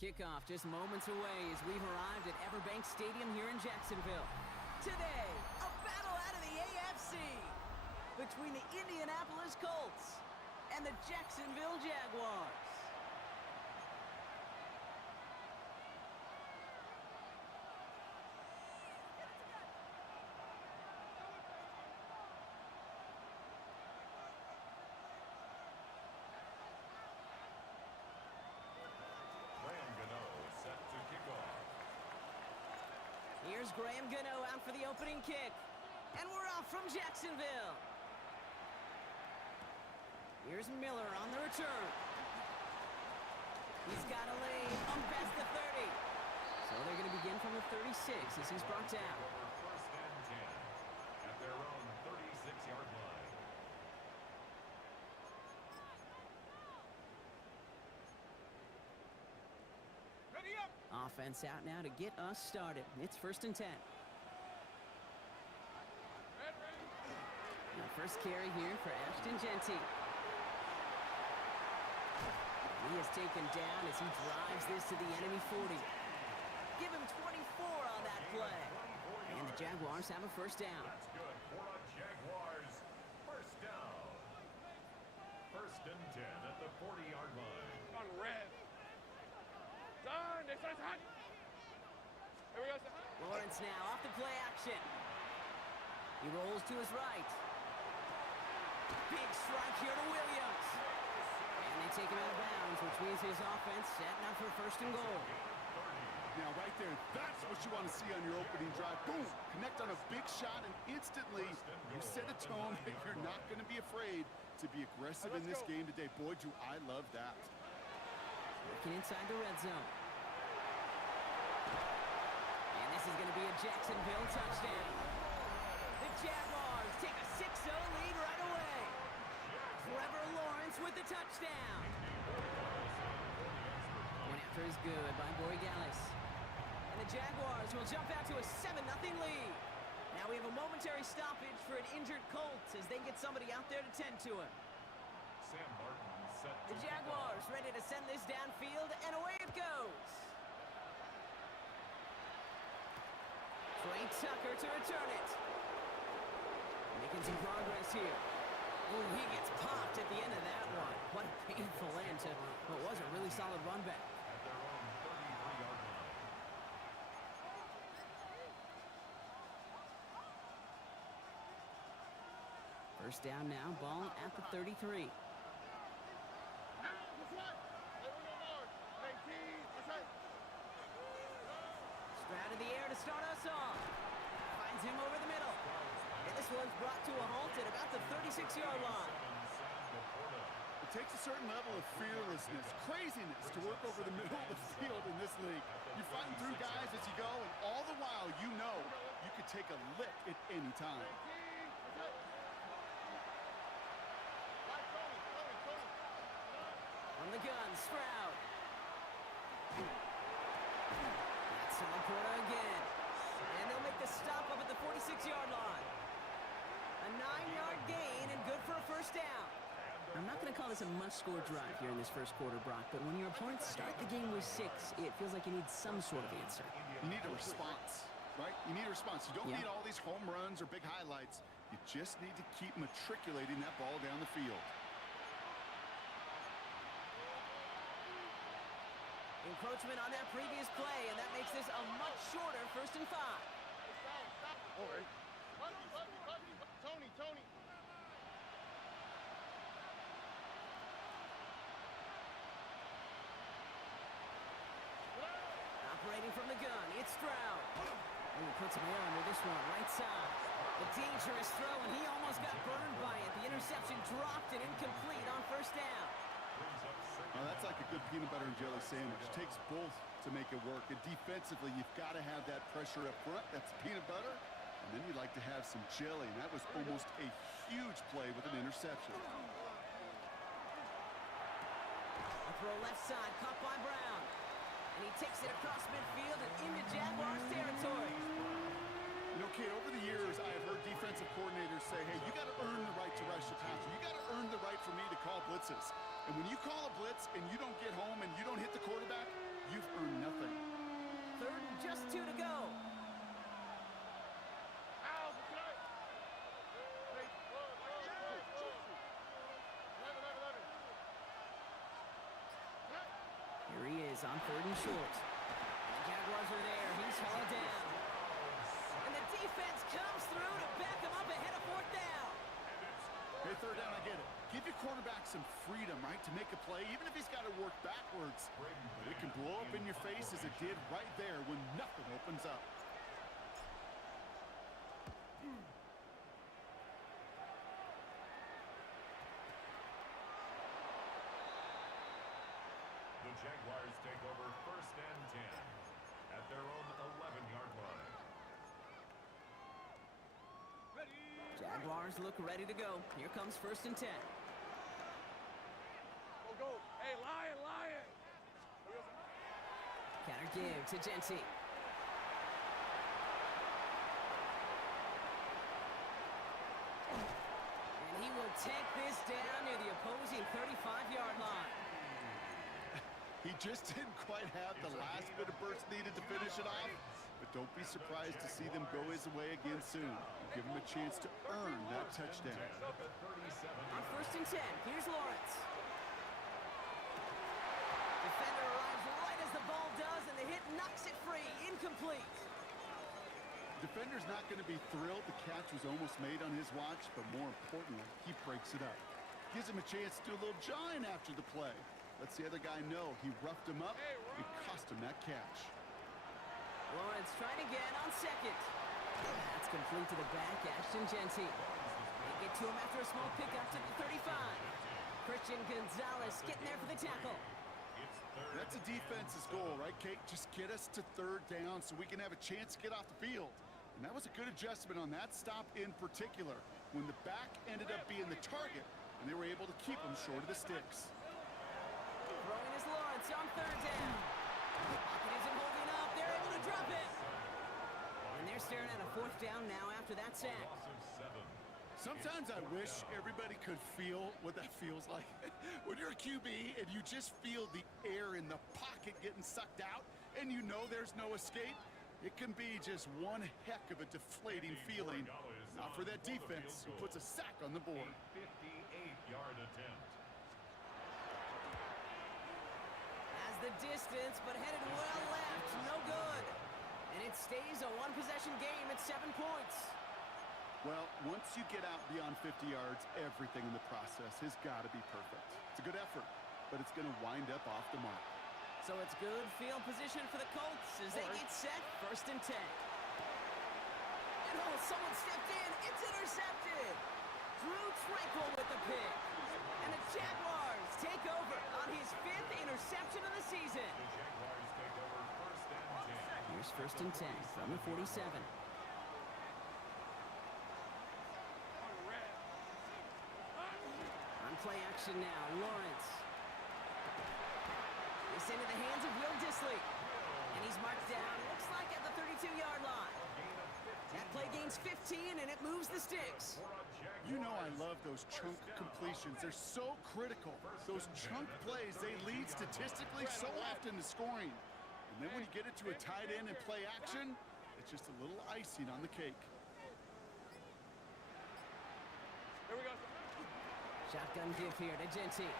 Kickoff just moments away as we've arrived at Everbank Stadium here in Jacksonville. Today, a battle out of the AFC between the Indianapolis Colts and the Jacksonville Jaguars. Set to kick off. Here's Graham Gano out for the opening kick. And we're off from Jacksonville. Here's Miller on the return. He's got a lane on past the 30. So they're going to begin from the 36 as he's brought down. First and 10 at their own 36-yard line. Offense out now to get us started. It's first and 10. Now first carry here for Ashton Genty. He is taken down as he drives this to the enemy 40. Give him 24 on that play. And the Jaguars have a first down. That's good for the Jaguars. First down. First and 10 at the 40-yard line. On red. Done. This one's hot. Here we go. Lawrence now off the play action. He rolls to his right. Big strike here to Williams. And they take him out of bounds, which means his offense setting up for first and goal. Now right there, that's what you want to see on your opening drive. Boom! Connect on a big shot, and instantly you set a tone that you're not going to be afraid to be aggressive in this game today. Boy, do I love that. Working inside the red zone. And this is going to be a Jacksonville touchdown. The Jaguars take a 6-0 lead right away. Trevor Lawrence with the touchdown. One after is good by Borregales. And the Jaguars will jump out to a 7-0 lead. Now we have a momentary stoppage for an injured Colt as they get somebody out there to tend to him. Sam Martin set to The Jaguars ready to send this downfield, and away it goes. Trey Tucker to return it. Making some progress here. Oh, he gets popped at the end of that one. What a painful end to what was a really solid run back. at their own 33-yard line. First down now, ball at the 33. Out of the air to start us off. Finds him over the middle. And this one's brought to a halt at about the 36-yard line. It takes a certain level of fearlessness, craziness to work over the middle of the field in this league. You're fighting through guys as you go, and all the while you know you could take a lick at any time. On the gun, Stroud. Laporta again. And they'll make the stop up at the 46-yard line. A 9-yard gain and good for a first down. I'm not going to call this a must-score drive here in this first quarter, Brock, but when your opponents start the game with 6, it feels like you need some sort of answer. You need a response, right? You need a response. You don't need all these home runs or big highlights. You just need to keep matriculating that ball down the field. Encroachment on that previous play, and that makes this a much shorter first and 5. All right. Tony. Operating from the gun, it's Stroud. And he puts him air under this one, right side. A dangerous throw, and he almost got burned by it. The interception dropped and incomplete on first down. Now that's like a good peanut butter and jelly sandwich. It takes both to make it work. And defensively, you've got to have that pressure up front. That's peanut butter. And then you'd like to have some jelly. And that was almost a huge play with an interception. A throw left side, caught by Brown. And he takes it across midfield and into Jaguars territory. You know, Kate, over the years, I have heard defensive coordinators say, hey, you got to earn the right to rush the passer. You got to earn the right for me to call blitzes. And when you call a blitz and you don't get home and you don't hit the quarterback, you've is on 3rd and short. And the Jaguars are there. He's hauled down. And the defense comes through to back him up ahead of 4th down. Hey, 3rd down, I get it. Give your quarterback some freedom, right, to make a play, even if he's got to work backwards. But it can blow up in your face as it did right there when nothing opens up. The Jaguars take over 1st and 10 at their own 11-yard line. Jaguars look ready to go. Here comes 1st and 10. Go. Hey, Lion, Lion. Counter give to Genty. And he will take this down near the opposing 35-yard line. He just didn't quite have the last bit of burst needed to finish it off. But don't be surprised to see them go his way again soon. Give him a chance to earn that touchdown. On 1st and 10, here's Lawrence. Defender arrives right as the ball does, and the hit knocks it free. Incomplete. Defender's not going to be thrilled the catch was almost made on his watch, but more importantly, he breaks it up. Gives him a chance to do a little jawing after the play. Lets the other guy know he roughed him up and cost him that catch. Lawrence trying again on 2nd. That's complete to the back, Ashton Genty. They get to him after a small pickup to the 35. Christian Gonzalez getting there for the tackle. That's a defense's goal, right, Kate? Just get us to 3rd down so we can have a chance to get off the field. And that was a good adjustment on that stop in particular, when the back ended up being the target, and they were able to keep him short of the sticks. Throwing is Lawrence on 3rd down. Pocket isn't holding up. They're able to drop it. And they're staring at a 4th down now after that sack. Sometimes I wish everybody could feel what that feels like. When you're a QB and you just feel the air in the pocket getting sucked out and you know there's no escape, it can be just one heck of a deflating feeling. Not for that defense who puts a sack on the board. 58-yard attempt. Has the distance, but headed well left. No good. And it stays a one-possession game at 7 points. Well, once you get out beyond 50 yards, everything in the process has got to be perfect. It's a good effort, but it's going to wind up off the mark. So it's good field position for the Colts as they get set 1st and 10. And someone stepped in. It's intercepted. Drew Tranquil with the pick. And the Jaguars take over on his 5th interception of the season. The Jaguars take over 1st and 10. Here's 1st and 10 from the 47. On play action now, Lawrence. This into the hands of Will Dissly. And he's marked down, looks like at the 32-yard line. That play gains 15, and it moves the sticks. You know I love those chunk completions. They're so critical. Those chunk plays, they lead statistically so often to scoring. And then when you get it to a tight end and play action, it's just a little icing on the cake. Here we go. Shotgun give here to Genty. And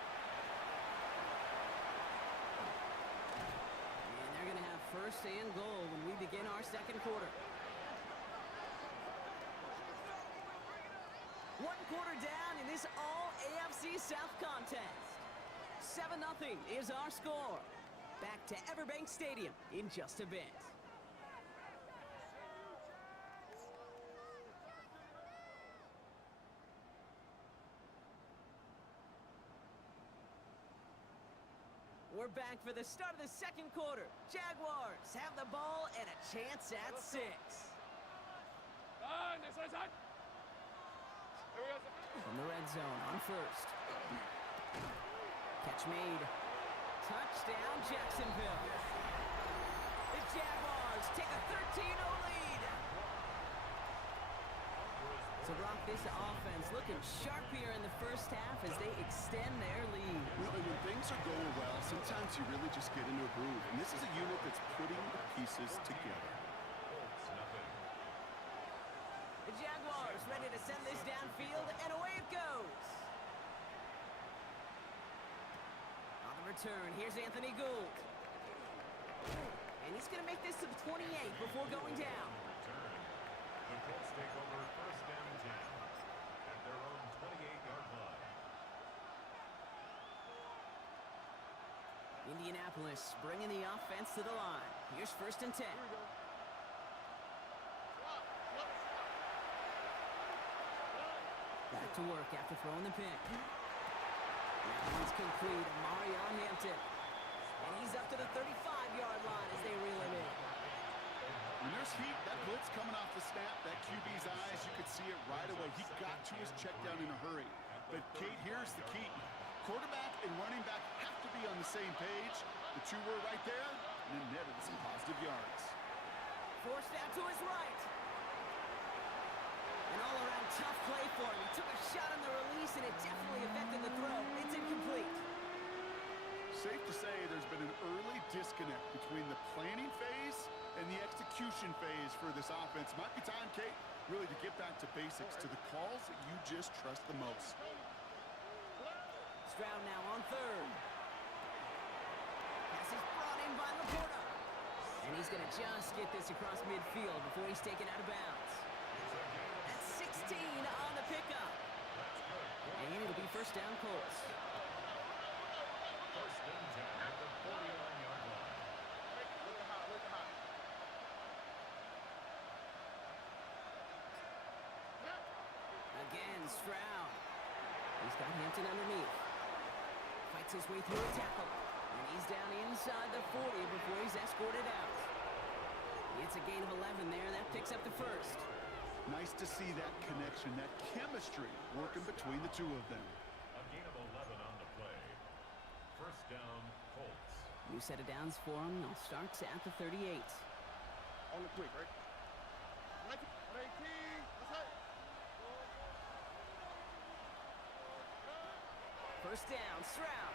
they're going to have 1st and goal when we begin our 2nd quarter. 1 quarter down in this all-AFC South contest. 7-0 is our score. Back to Everbank Stadium in just a bit. We're back for the start of the 2nd quarter. Jaguars have the ball and a chance at 6. This is hot. Here we go. From the red zone on 1st. Catch made. Touchdown, Jacksonville. The Jaguars take a 13-0 lead. So, Brock, this offense looking sharp here in the 1st half as they extend their lead. You know, when things are going well, sometimes you really just get into a groove. And this is a unit that's putting the pieces together. The Jaguars ready to send this downfield, and away it goes. On the return, here's Anthony Gould. And he's going to make this to the 28 before going down. Return. The Colts take over first down and 10 at their own 28-yard line. Indianapolis bringing the offense to the line. Here's first and 10. Back to work after throwing the pick. That one's complete. Marion Hampton. And he's up to the 35-yard line as they reel him in. When there's heat, that blitz coming off the snap, that QB's eyes, you could see it right away. He got to his check down in a hurry. But, Kate, here's the key. Quarterback and running back have to be on the same page. The two were right there, and then netted some positive yards. Forced out to his right. An all-around tough play for him. He took a shot on the release, and it definitely affected the throw. It's incomplete. Safe to say there's been an early disconnect between the planning phase and the execution phase for this offense. Might be time, Kate, really to get back to basics, to the calls that you just trust the most. Stroud now on third. Pass is brought in by Laporta. And he's going to just get this across midfield before he's taken out of bounds. That's 16 on the pickup. And it'll be first down Colts. First and 10 at the 49-yard line. Again, Stroud. He's got Hampton underneath. Fights his way through a tackle. And he's down inside the 40 before he's escorted out. It's a gain of 11 there. That picks up the first. Nice to see that connection, that chemistry working between the two of them. A gain of 11 on the play. First down, Colts. New set of downs for him. They'll start at the 38. On the quick, right? 118. That's right. First down, Stroud.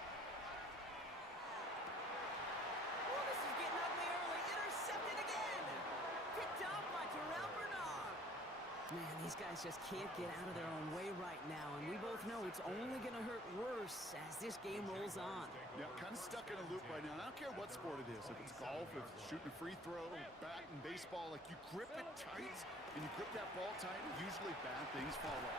Oh, this is getting ugly early. Intercepted again. Picked off by Terrell Bernard. Man, these guys just can't get out of their own way right now, and we both know it's only going to hurt worse as this game rolls on. Yeah, kind of stuck in a loop right now. And I don't care what sport it is. If it's golf, if it's shooting a free throw, batting, baseball, like you grip it tight and you grip that ball tight, usually bad things follow.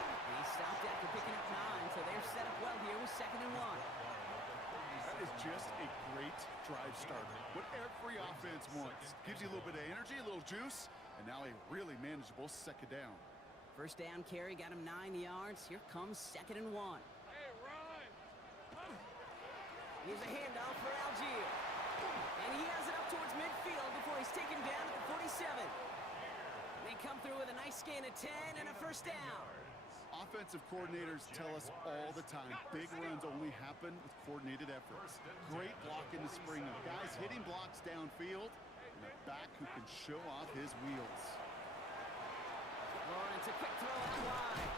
And he stopped after picking up 9, so they're set up well here with second and 1. That is just a great drive starter. What every offense wants. Gives you a little bit of energy, a little juice, and now a really manageable second down. First down carry got him 9 yards. Here comes second and 1. Hey, Ryan. Here's a handoff for Algier. And he has it up towards midfield before he's taken down at the 47. They come through with a nice gain of 10 and a first down. Offensive coordinators tell us all the time, big runs only happen with coordinated efforts. Great block in the spring of guys hitting blocks downfield, and a back who can show off his wheels. Lawrence, a quick throw out wide.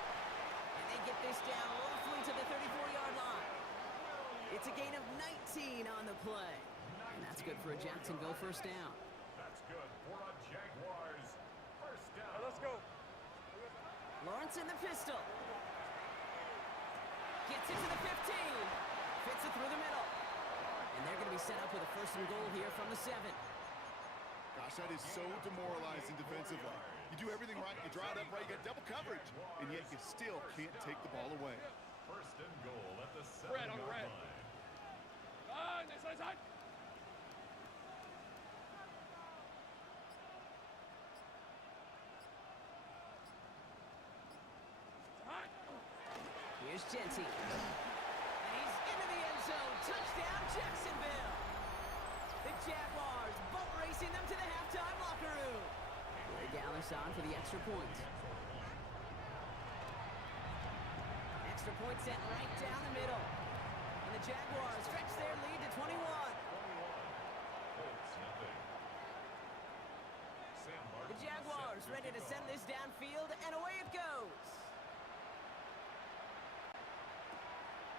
And they get this down roughly to the 34-yard line. It's a gain of 19 on the play. And that's good for a Jacksonville first down. That's good for a Jaguars first down. Let's go. Lawrence in the pistol. Gets it to the 15. Fits it through the middle. And they're going to be set up with a first and goal here from the 7. Gosh, that is so demoralizing defensively. You do everything right, you draw it up right, you get double coverage, and yet you still can't take the ball away. First and goal at the Red on 7-yard red. line. Next side. Here's Genty. And he's into the end zone. Touchdown, Jacksonville. The Jaguars boat racing them to the halftime locker room. Ray Dallas on for the extra point. Extra point sent right down the middle. And the Jaguars stretch their lead to 21. Colts nothing. Sam The Martin Jaguars set ready to kick send off. this downfield, and away it goes.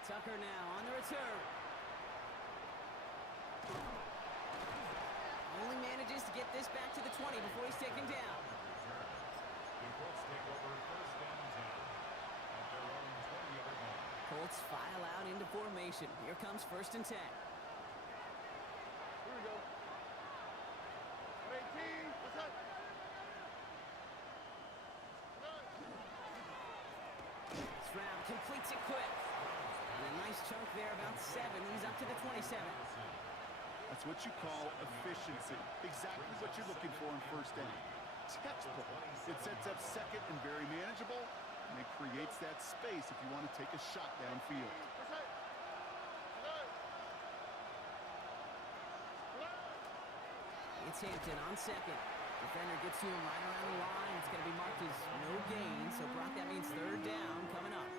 Tucker now on the return. Only manages to get this back to the 20 before he's taken down. The Colts take over first and 10 at their own 20-yard line. Colts file out into formation. Here comes first and 10. Here we go. Eats it quick. And a nice chunk there, about 7. He's up to the 27. That's what you call efficiency. Exactly what you're looking for in first down. Textbook. It sets up second and very manageable, and it creates that space if you want to take a shot downfield. It's Hampton on second. Defender gets to him right around the line. It's going to be marked as no gain, so Brock, that means third down coming up.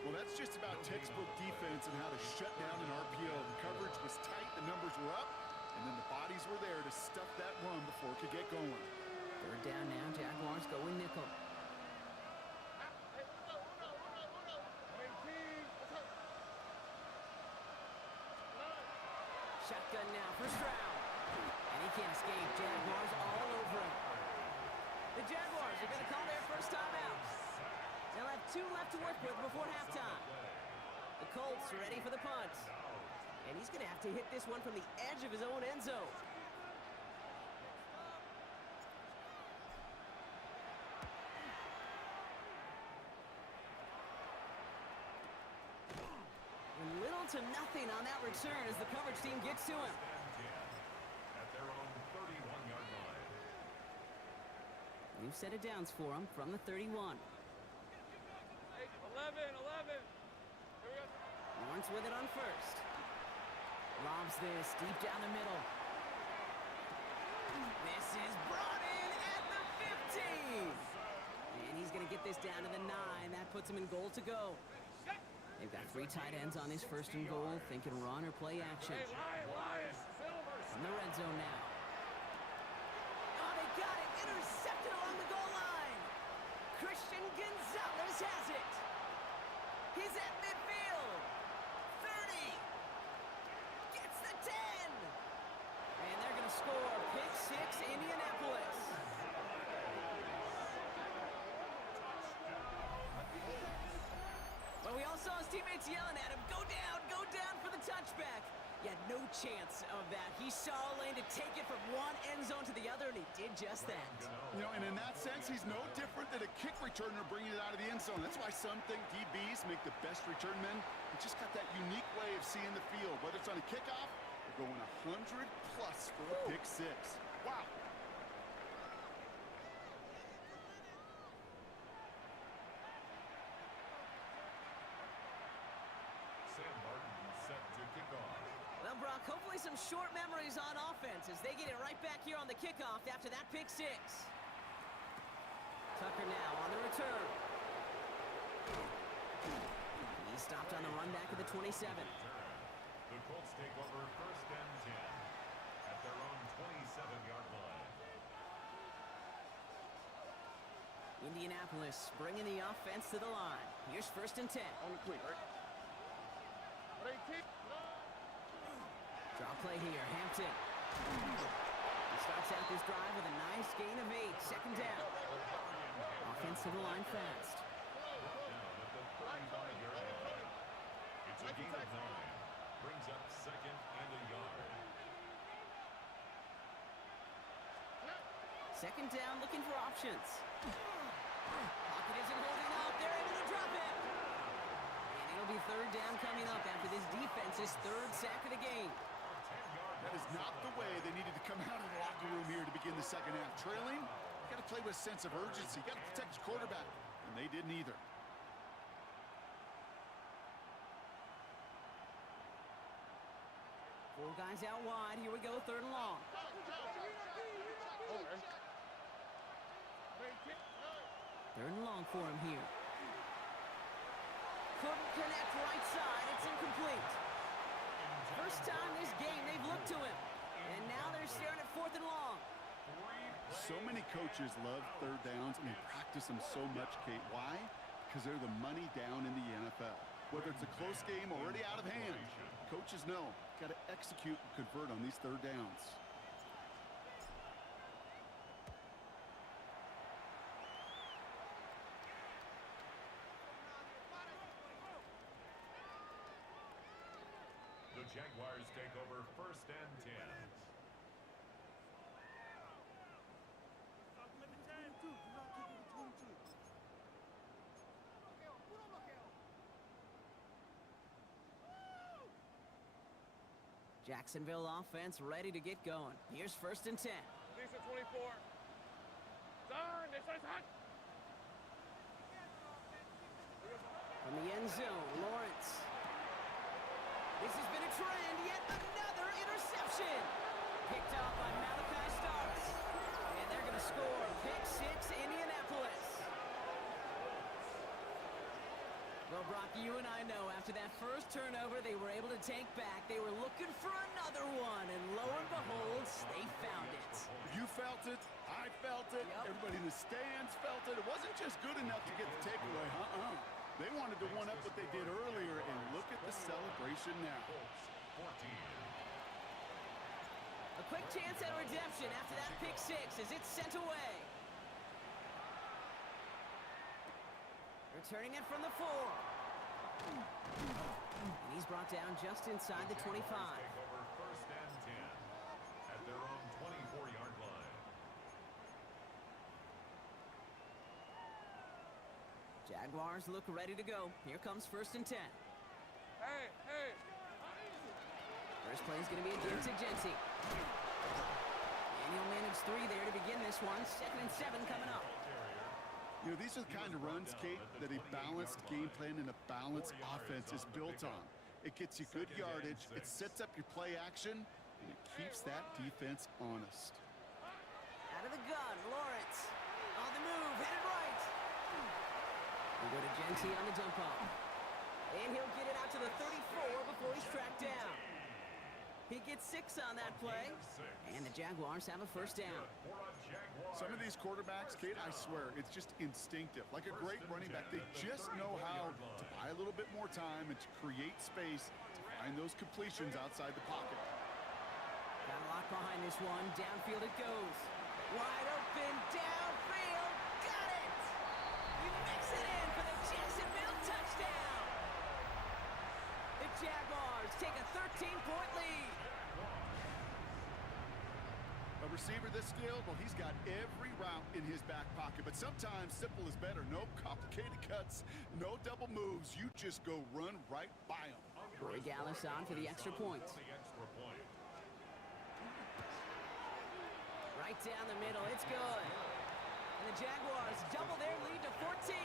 Well, that's just about textbook defense and how to shut down an RPO. The coverage was tight, the numbers were up, and then the bodies were there to stuff that run before it could get going. Third down now, Jaguars going nickel. Shotgun now for Stroud. And he can't escape. Jaguars all over him. The Jaguars are going to call their first time out. They'll have 2 left to work with before halftime. The Colts are ready for the punt. And he's going to have to hit this one from the edge of his own end zone. And little to nothing on that return as the coverage team gets to him. At their own 31-yard line. New set of downs for him from the 31. 11. Here we go. Lawrence with it on first. Lobs this deep down the middle. This is brought in at the 15. And he's going to get this down to the 9. That puts him in goal to go. They've got 3 tight ends on his first and goal, thinking run or play action. Hey, Lion. From the red zone now. Oh, they got it. Intercepted along the goal line. Christian Gonzalez has it. He's at midfield. 30. Gets the 10. And they're going to score. Pick 6, Indianapolis. Well, we all saw his teammates yelling at him, go down for the touchback. Yeah, no chance of that. He saw a lane to take it from one end zone to the other, and he did just that. You know, and in that sense, he's no different than a kick returner bringing it out of the end zone. That's why some think DBs make the best return men. They just got that unique way of seeing the field. Whether it's on a kickoff or going 100+ for a pick 6. Wow. Sam Martin set to kick off. Well, Brock, hopefully some short memories on offense as they get it right back here on the kickoff after that pick 6. Tucker now on the return. He stopped on the run back at the 27. The Colts take over first and 10 at their own 27-yard line. Indianapolis bringing the offense to the line. Here's first and 10. On the quick, right? Draw play here, Hampton. He starts out this drive with a nice gain of 8. Second down. Offense to the line fast. Down at the 35-yard line. It's a gain of 9. Brings up second and a yard. Second down, looking for options. Pocket isn't holding up. They're able to drop it. And it'll be third down coming up after this defense's 3rd sack of the game. That is not the way they needed to come out of the locker room here to begin the second half. Trailing, you got to play with a sense of urgency. You got to protect your quarterback, and they didn't either. 4 guys out wide. Here we go, 3rd and long. 3rd and long for him here. Couldn't connect right side. It's incomplete. First time this game they've looked to him. And now they're staring at 4th and long. So many coaches love third downs, and they practice them so much, Kate. Why? Because they're the money down in the NFL. Whether it's a close game already out of hand, coaches know, got to execute and convert on these third downs. The Jaguars take over first and 10. Jacksonville offense ready to get going. Here's 1st and 10. Decent 24. Done. This is hot. From the end zone, Lawrence. This has been a trend. Yet another interception. Picked off by Malachi Starks. And they're going to score. Pick 6, Indianapolis. Well, Brock, you and I know after that first turnover they were able to take back. They were looking for another one, and lo and behold, they found it. You felt it. I felt it. Yep. Everybody in the stands felt it. It wasn't just good enough to get the takeaway. They wanted to one-up what they did earlier, and look at the celebration now. A quick chance at redemption after that pick 6 as it's sent away. Returning it from the 4. And he's brought down just inside the 25. Take over 1st and 10 at their own 24-yard line. Jaguars look ready to go. Here comes 1st and 10. Hey, hey. First play is going to be a give to Genty. And he'll manage 3 there to begin this one. 2nd and 7 coming up. You know, these are the kind of runs, Kate, that a balanced game plan and a balanced offense is built on. It gets you good yardage, it sets up your play action, and it keeps that defense honest. Out of the gun, Lawrence. On the move, headed right. We go to Genty on the dump off. And he'll get it out to the 34 before he's tracked down. He gets 6 on that play. And the Jaguars have a 1st down. Some of these quarterbacks, Kate, I swear, it's just instinctive. Like a great running back, they just know how to buy a little bit more time and to create space to find those completions outside the pocket. Got a lot behind this one. Downfield it goes. Wide open, downfield. Got it! You mix it in for the Jacksonville touchdown. The Jaguars take a 13-point lead. A receiver this skilled, well, he's got every route in his back pocket, but sometimes simple is better. No complicated cuts, no double moves. You just go run right by him. Corey Gallis on for the extra point. Right down the middle, it's good. And the Jaguars double their lead to 14.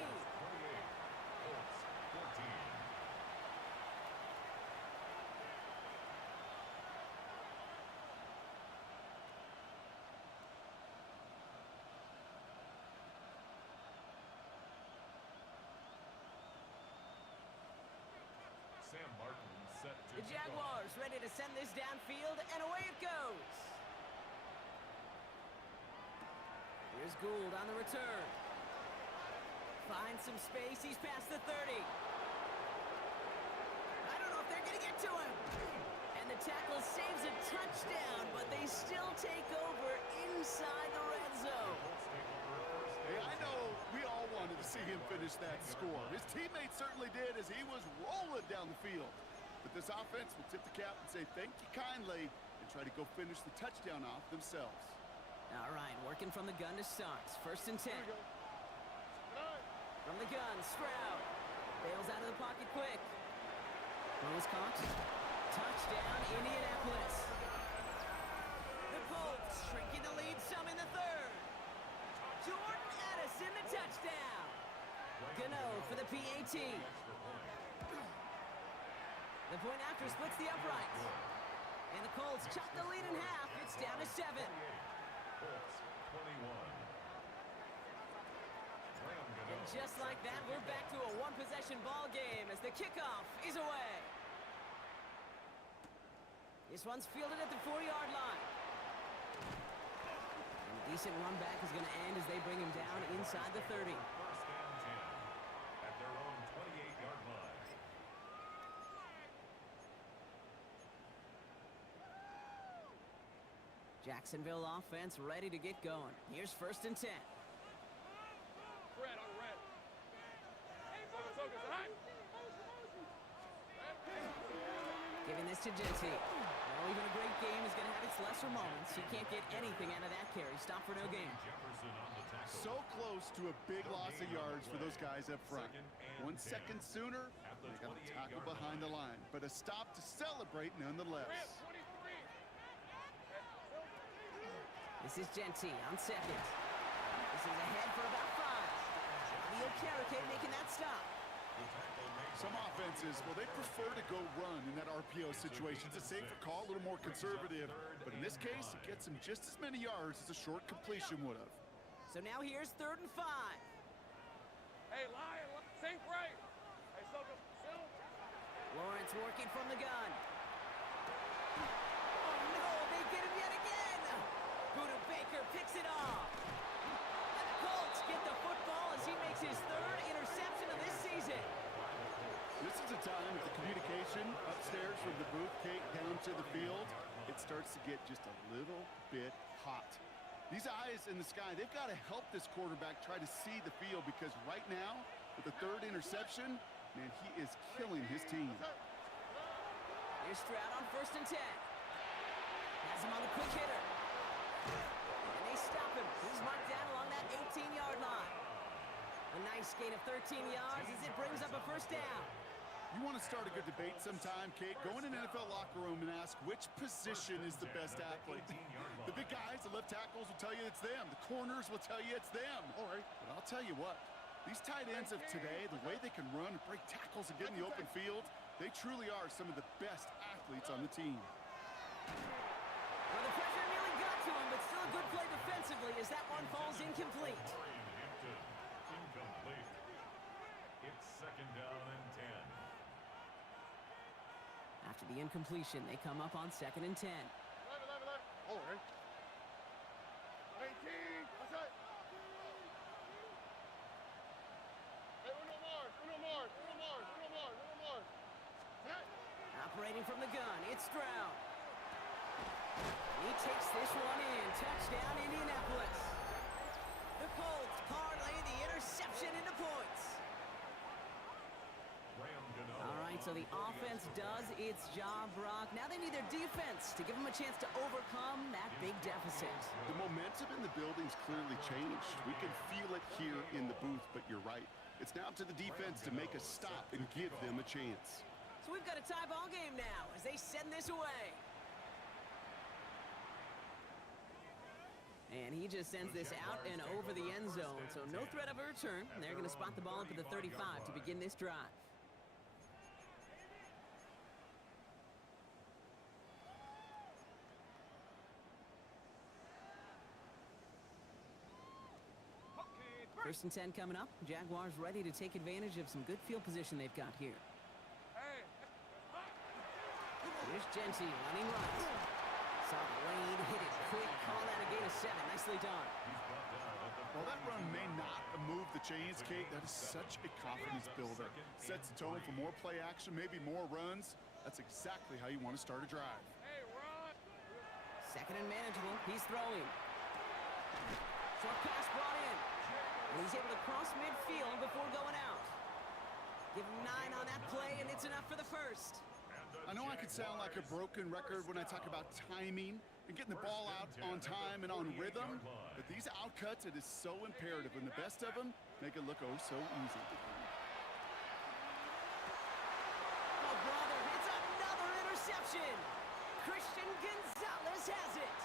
Sam Martin set to The Jaguars ready to send this downfield, and away it goes. Here's Gould on the return. Finds some space. He's past the 30. I don't know if they're going to get to him. And the tackle saves a touchdown, but they still take over inside the red zone. Hey, I know we all wanted to see him finish that score. His teammates certainly did as he was rolling down the field. But this offense will tip the cap and say thank you kindly and try to go finish the touchdown off themselves. All right, working from the gun to start. 1st and 10. From the gun, Stroud. Bails out of the pocket quick. Throws caught. Touchdown, Indianapolis. The Colts shrinking the lead some in the 3rd. Jordan Addison, the touchdown. Gano for the PAT. The point after splits the uprights. And the Colts chop the lead in half. It's down to 7. And just like that, we're back to a one-possession ball game as the kickoff is away. This one's fielded at the 4-yard line. And a decent run back is going to end as they bring him down inside the 30. 1st and 10 at their own 28-yard line. Jacksonville offense ready to get going. Here's 1st and 10. Red on red. Focus, hot. Giving this to Genty. Well, even a great game is going to have its lesser moments. You can't get anything out of that carry. Stop for no gain. Jefferson on the tackle. So close to a big loss of yards for those guys up front. 1 second sooner, they got a tackle behind the line, but a stop to celebrate nonetheless. This is Genty on second. This is ahead for about 5. Fabio Carrique making that stop. Some offenses, well, they prefer to go run in that RPO situation. It's a safer call, a little more conservative. But in this case, it gets him just as many yards as a short completion would have. So now here's 3rd and 5. Hey, Lion, sink right. Hey, Silver. Lawrence working from the gun. Oh, no, they get him yet again. Buda Baker picks it off. And the Colts get the football as he makes his 3rd interception of this season. This is a time with the communication upstairs from the booth, Kate, down to the field. It starts to get just a little bit hot. These eyes in the sky, they've got to help this quarterback try to see the field because right now, with the 3rd interception, man, he is killing his team. Here's Stroud on 1st and 10. Has him on the quick hitter. And they stop him. He's marked down along that 18-yard line. A nice gain of 13 yards as it brings up a 1st down. You want to start a good debate sometime, Kate? Go in an NFL locker room and ask which position is the best athlete. The big guys, the left tackles will tell you it's them. The corners will tell you it's them. All right. But I'll tell you what, these tight ends of today, the way they can run and break tackles and get in the open field, they truly are some of the best athletes on the team. Well, the pressure nearly got to him, but still a good play defensively as that one falls incomplete. Incomplete. It's 2nd down and 10. After the incompletion, they come up on 2nd and 10. 11. All right. 18. What's that? Hey, uno more. Operating from the gun, it's Stroud. He takes this one in. Touchdown, Indianapolis. The Colts parlay the interception into points. All right, so the offense does its job, Brock. Now they need their defense to give them a chance to overcome that big deficit. The momentum in the building's clearly changed. We can feel it here in the booth, but you're right. It's now up to the defense to make a stop and give them a chance. So we've got a tie ball game now as they send this away. And he just sends this out and over the end zone, so no threat of a return. They're going to spot the ball up at the 35 to begin this drive. First and 10 coming up. Jaguars ready to take advantage of some good field position they've got here. Here's Genty running right. Saw the lane, hit it quick, call that a gain of 7. Nicely done. While that run may not move the chains, Kate, that is such a confidence builder. Sets the tone for more play action, maybe more runs. That's exactly how you want to start a drive. Hey, run. 2nd and manageable. He's throwing. Short pass brought in. And he's able to cross midfield before going out. Give him 9 on that play, and it's enough for the 1st. I know I could sound like a broken record when I talk about timing and getting the ball out on time and on rhythm, but these outcuts, it is so imperative, and the best of them make it look oh so easy. Oh, brother, it's another interception. Christian Gonzalez has it.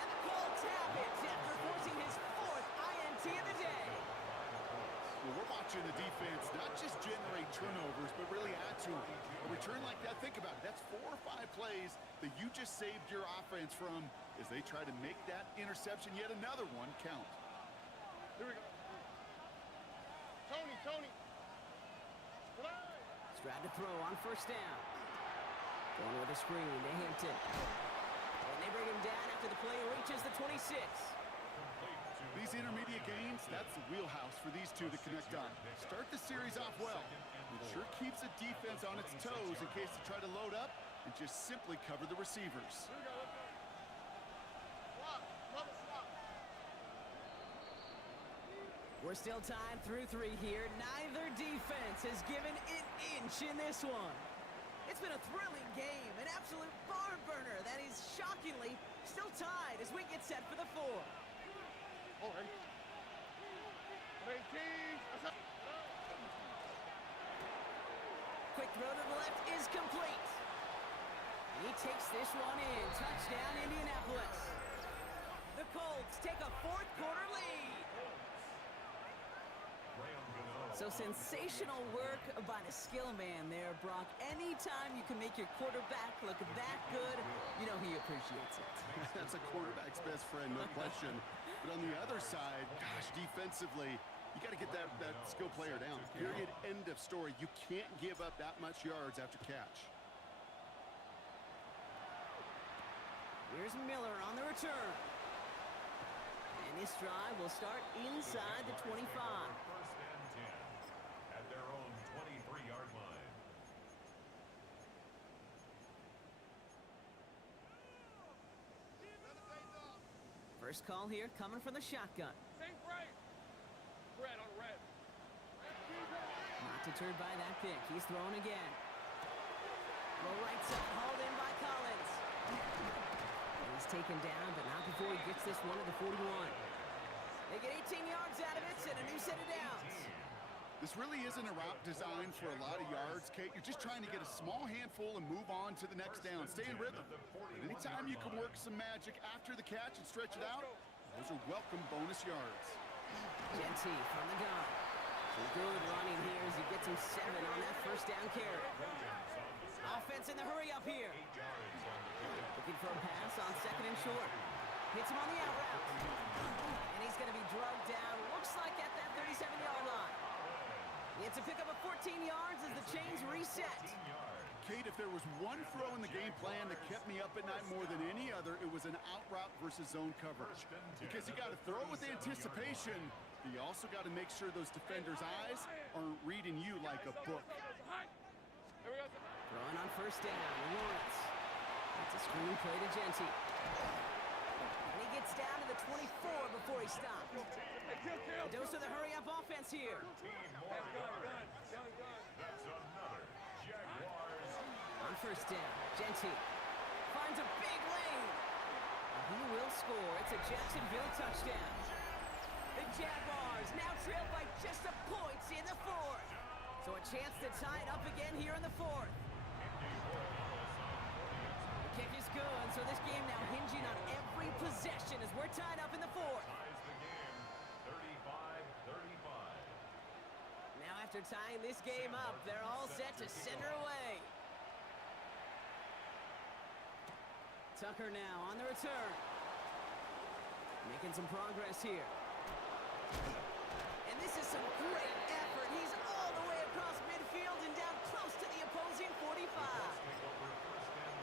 And the Colts have it after forcing his 4th INT of the day. Well, we're watching the defense not just generate turnovers, but really add to them. A return like that, think about it, that's 4 or 5 plays that you just saved your offense from as they try to make that interception, yet another one, count. Here we go. Tony. Stroud to throw on 1st down. Going with a screen to Hampton. And they bring him down after the play reaches the 26. These intermediate gains, that's the wheelhouse for these two to connect on. Start the series off well. It sure keeps the defense on its toes in case they try to load up and just simply cover the receivers. Here we go. Stop. We're still tied through 3 here. Neither defense has given an inch in this one. It's been a thrilling game, an absolute barn burner that is shockingly still tied as we get set for the 4. All right. 18. Quick throw to the left is complete. He takes this one in. Touchdown, Indianapolis. The Colts take a fourth quarter lead. So sensational work by the skill man there, Brock. Anytime you can make your quarterback look that good, you know he appreciates it. That's a quarterback's best friend, no question. But on the other side, gosh, defensively, you got to get that skill player down. Period, end of story. You can't give up that much yards after catch. Here's Miller on the return. And this drive will start inside the 25. First and 10 at their own 23-yard line. First call here coming from the shotgun. Think right. Red on red. Not deterred by that pick. He's throwing again. Low right side, hauled in by Collins. He's taken down, but not before he gets this one to the 41. They get 18 yards out of it and a new set of downs. This really isn't a route designed for a lot of yards, Kate. You're just trying to get a small handful and move on to the next down. Stay in rhythm. But anytime you can work some magic after the catch and stretch it out, those are welcome bonus yards. Genty from the gun. Some good running here as he gets him 7 on that first down carry. Offense in the hurry up here. Looking for a pass on second and short. Hits him on the out route. And he's going to be drugged down. Looks like at that 37-yard line. It's a pickup of 14 yards as the chains reset. Kate, if there was one throw in the game plan that kept me up at night more than any other, it was an out route versus zone coverage. Because you got to throw with anticipation, but you also got to make sure those defenders' eyes aren't reading you like a book. Throwing on first down, Lawrence. That's a screen play to Genty. And he gets down to the 24 before he stops. A dose of the hurry-up offense here. On first down, Genty finds a big lane. And he will score. It's a Jacksonville touchdown. The Jaguars now trail by just a point in the fourth. So a chance to tie it up again here in the fourth. The kick is good, so this game now hinging on every possession as we're tied up in the fourth. Now after tying this game up, they're all set to send her away. Tucker now on the return. Making some progress here. And this is some great effort. He's all the way across midfield and down close to the opposing 45.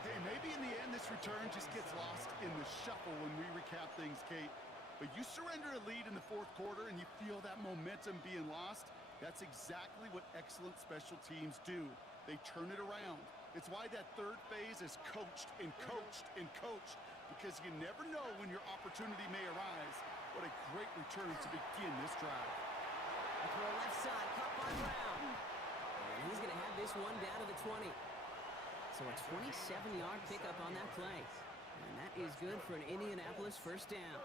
Hey, maybe in the end this return just gets lost in the shuffle when we recap things, Kate. But you surrender a lead in the fourth quarter and you feel that momentum being lost. That's exactly what excellent special teams do. They turn it around. It's why that third phase is coached and coached and coached, because you never know when your opportunity may arise. What a great return to begin this drive. A throw left side, caught by Brown. And he's going to have this one down to the 20. So a 27-yard pickup on that play. And that is good for an Indianapolis first down.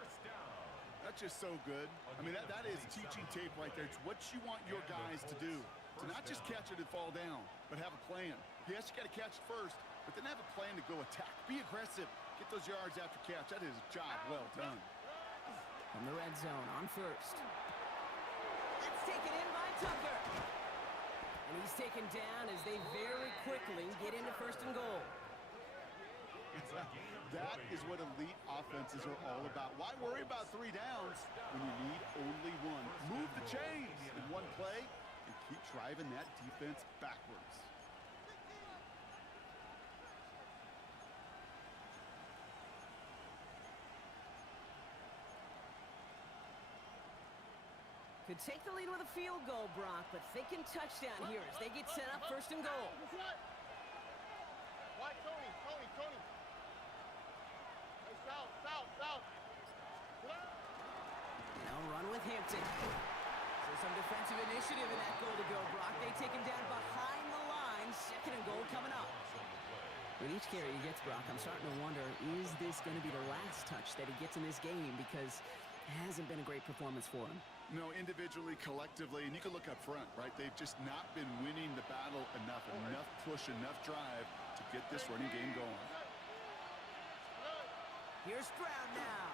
That's just so good. I mean, that is teaching tape right there. It's what you want your guys to do. To not just catch it and fall down, but have a plan. Yes, you got to catch it first, but then have a plan to go attack. Be aggressive. Get those yards after catch. That is a job well done. From the red zone on first. That's taken in by Tucker. And he's taken down as they very quickly get into first and goal. That is what elite offenses are all about. Why worry about 3 downs when you need only one? Move the chains in one play and keep driving that defense backwards. Could take the lead with a field goal, Brock, but thinking touchdown here as they get set up first and goal. Why, Tony? South. Now run with Hampton. So some defensive initiative in that goal to go, Brock. They take him down behind the line. Second and goal coming up. With each carry he gets, Brock, I'm starting to wonder, is this going to be the last touch that he gets in this game? Because it hasn't been a great performance for him. No, individually, collectively, and you can look up front, right? They've just not been winning the battle enough push, enough drive to get this running game going. Here's Stroud now.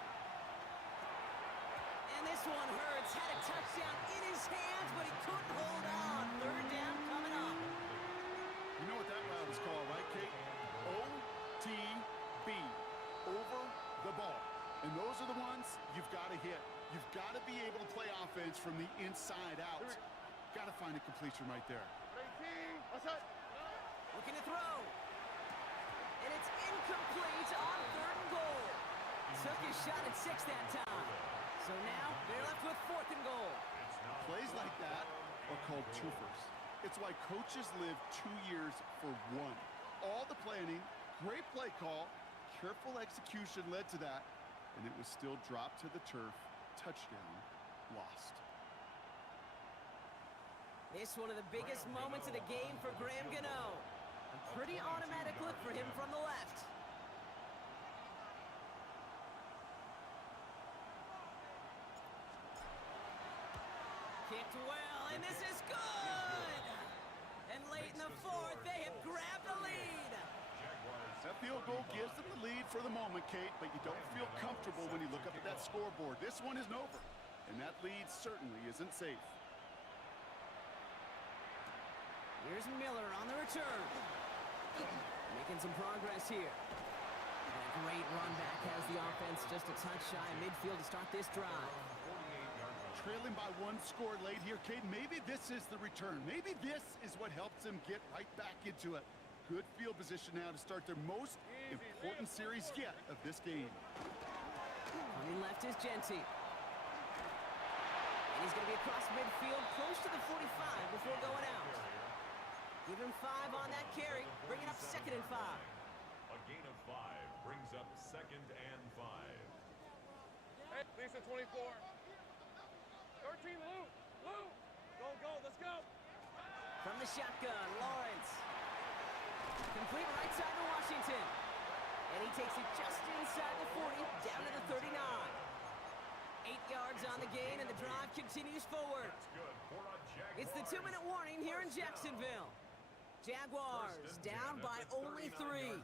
And this one hurts. Had a touchdown in his hands, but he couldn't hold on. Third down coming up. You know what that route is called, right, Kate? OTB. Over the ball. And those are the ones you've got to hit. You've got to be able to play offense from the inside out. Got to find a completion right there. Looking to throw. And it's incomplete on third and goal. Took his shot at 6 that time. So now they're left with 4th and goal. Plays like that are called twofers. It's why coaches live 2 years for one. All the planning, great play call, careful execution led to that, and it was still dropped to the turf. Touchdown lost. This one of the biggest moments of the game for Graham Gano. A pretty automatic look for him from the left. Kicked well, and this is good! And late in the 4th, they have grabbed the lead. That field goal gives them the lead for the moment, Kate, but you don't feel comfortable when you look up at that scoreboard. This one isn't over, and that lead certainly isn't safe. Here's Miller on the return. Making some progress here. And a great run back has the offense just a touch shy of midfield to start this drive. Trailing by 1 score late here, Kate. Maybe this is the return. Maybe this is what helps them get right back into it. Good field position now to start their most important series yet of this game. Coming left is Genty. And he's going to be across midfield, close to the 45 before going out. Give him 5 on that carry, bringing up 2nd and 5. A gain of 5 brings up 2nd and 5. Hey, Lisa 24. 13, Lou. Lou. Go, let's go. From the shotgun, Lawrence. Complete right side to Washington. And he takes it just inside the 40, down to the 39. 8 yards on the gain, and the drive continues forward. It's the 2-minute warning here in Jacksonville. Jaguars down by only 3.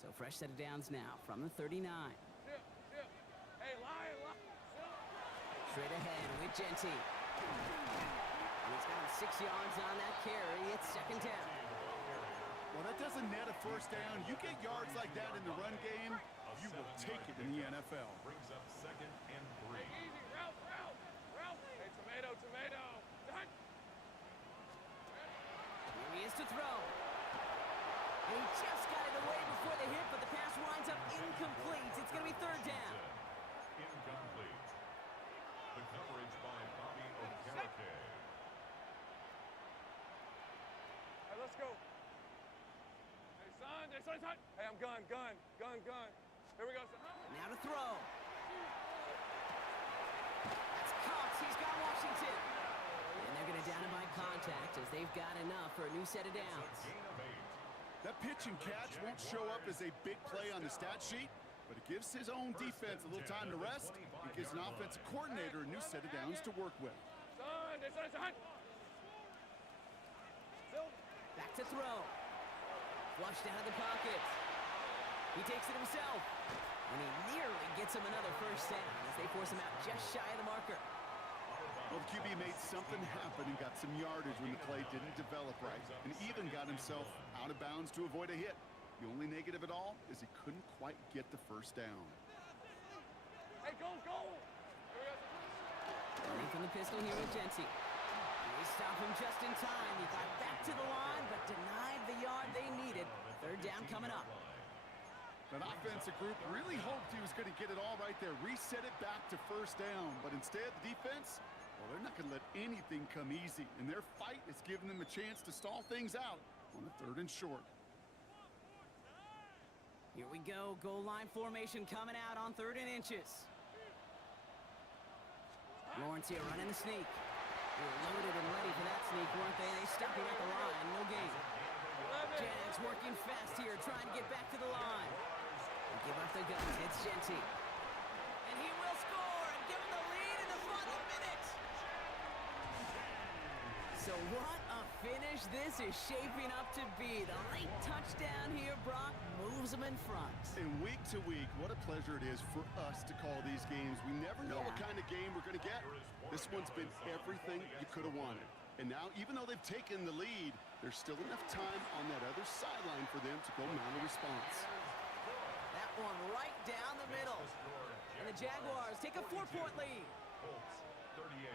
So fresh set of downs now from the 39. Hey, Lion. Straight ahead with Genty. And he's got 6 yards on that carry. It's 2nd down. Well, that doesn't net a first down. You get yards like that in the run game, you will take it in the NFL. Brings up 2nd and 3. Hey, easy. Ralph. Hey, tomato. Done. Here he is to throw. And he just got it away before the hit, but the pass winds up incomplete. It's going to be 3rd down. Incomplete. The coverage by Bobby Okereke. Hey, let's go. Hey, son. Hey, I'm gun. Here we go, son. Now to throw. That's Cox. He's got Washington. And they're going to down him by contact as they've got enough for a new set of downs. Gain of 8. That pitch and catch won't show up as a big play on the stat sheet, but it gives his own defense a little time to rest. It gives an offensive coordinator a new set of downs to work with. Son. Back to throw. Flushed out of the pocket. He takes it himself. And he nearly gets him another first down as they force him out just shy of the marker. Well, the QB made something happen and got some yardage when the play didn't develop right, and even got himself out of bounds to avoid a hit. The only negative at all is he couldn't quite get the first down. Hey, go. Running from the pistol here with Genty. They stop him just in time. He got back to the line, but denied the yard they needed. 3rd down coming up. That offensive group really hoped he was going to get it all right there, reset it back to first down, but instead the defense, well, they're not going to let anything come easy, and their fight is giving them a chance to stall things out on a 3rd and short. Here we go. Goal line formation coming out on 3rd and inches. Lawrence here running the sneak. They were loaded and ready for that sneak, weren't they? They stop him at the line. No gain. Jags working fast here, trying to get back to the line. They give up the guns. It's Genty. And he will score and give him the lead in the final minute. So what a finish this is shaping up to be. The late touchdown here, Brock, moves throws them in front. And week to week, what a pleasure it is for us to call these games. We never know what kind of game we're going to get. This one's been everything you could have wanted. And now, even though they've taken the lead, there's still enough time on that other sideline for them to go mount a response. That one right down the middle. And the Jaguars take a 4-point lead. Colts 38.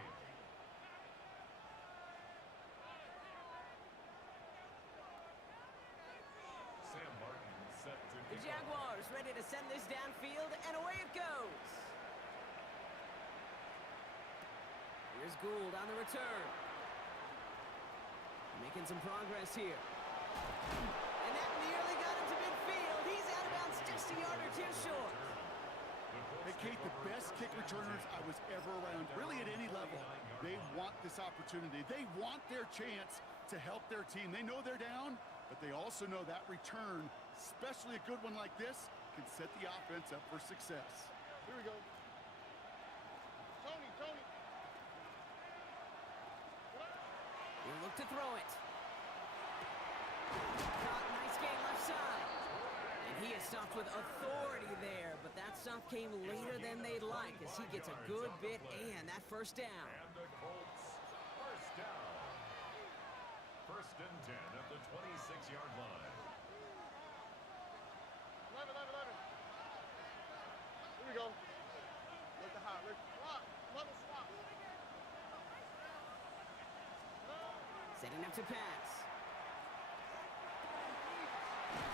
Sam Martin set to The kick off. Jaguars ready to send this downfield, and away it goes. Here's Gould on the return. Making some progress here. And that nearly got him to midfield. He's out of bounds just a yard or two short. Hey, Kate, the best kick returners I was ever around, really at any level, they want this opportunity. They want their chance to help their team. They know they're down, but they also know that return, especially a good one like this, can set the offense up for success. Here we go. Tony. He'll look to throw it. Caught, nice gain left side. And he is stopped with authority there, but that stop came later than they'd like as he gets a good bit and that first down. And the Colts first down. First and 10 at the 26-yard line. 11. Here we go. Look the hot. Look. Swap. Level swap. Setting up to pass.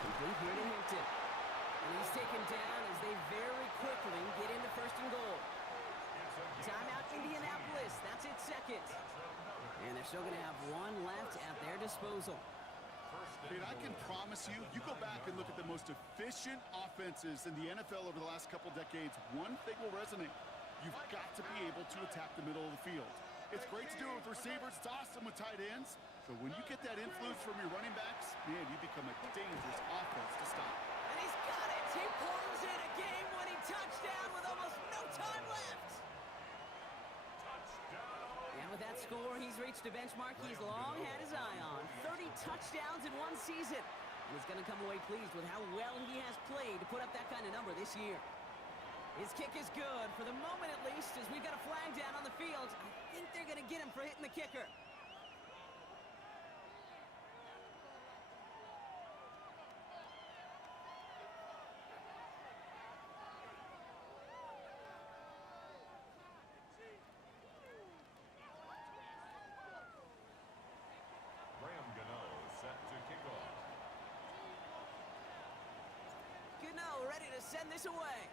Complete here to Hinton. And he's taken down as they very quickly get into first and goal. Timeout Indianapolis. That's its second. And they're still going to have one left at their disposal. And I can promise you, you go back and look at the most efficient offenses in the NFL over the last couple decades, one thing will resonate. You've got to be able to attack the middle of the field. It's great to do it with receivers, toss them with tight ends, but when you get that influence from your running backs, man, you become a dangerous offense to stop. And he's got it. He pulls in a game-winning touchdown with almost no time left. And with that score, he's reached a benchmark he's long had his eye on. 30 touchdowns in one season. And he's going to come away pleased with how well he has played to put up that kind of number this year. His kick is good, for the moment at least, as we've got a flag down on the field. I think they're going to get him for hitting the kicker. Graham Gano set to kick off. Gano ready to send this away.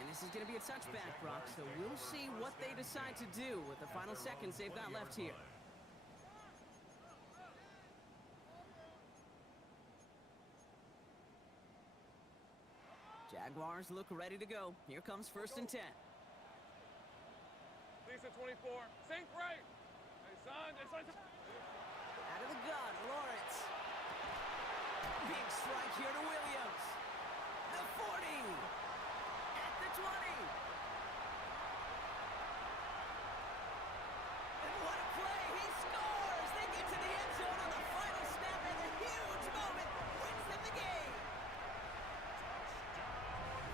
And this is going to be a touchback, Brock, so we'll see what they decide to do with the final seconds they've got left here. Jaguars look ready to go. Here comes first and 10. Decent 24. Sink right. Hey, son. Out of the gun, Lawrence. Big strike here to Williams. The 40. At the 20. And what a play. He scores. They get to the end zone on the final snap, and a huge moment wins them the game.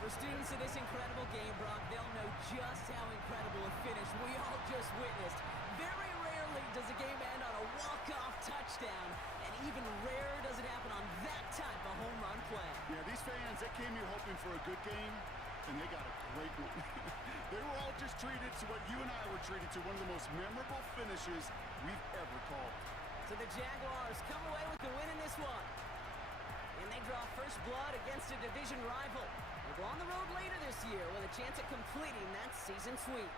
For students of this incredible game, Brock, they'll know just how incredible a finish we all just witnessed. Very rarely does a game end on a walk-off touchdown, and even rarer does it happen on that type of home run play. Yeah, these fans, they came here hoping for a good game, and they got a great one. They were all just treated to what you and I were treated to, one of the most memorable finishes we've ever called. So the Jaguars come away with the win in this one. And they draw first blood against a division rival. They'll go on the road later this year with a chance at completing that season sweep.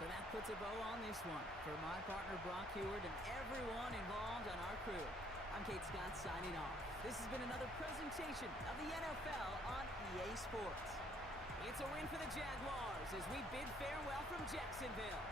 So that puts a bow on this one. For my partner Brock Heward and everyone involved on our crew, I'm Kate Scott signing off. This has been another presentation of the NFL on EA Sports. It's a win for the Jaguars as we bid farewell from Jacksonville.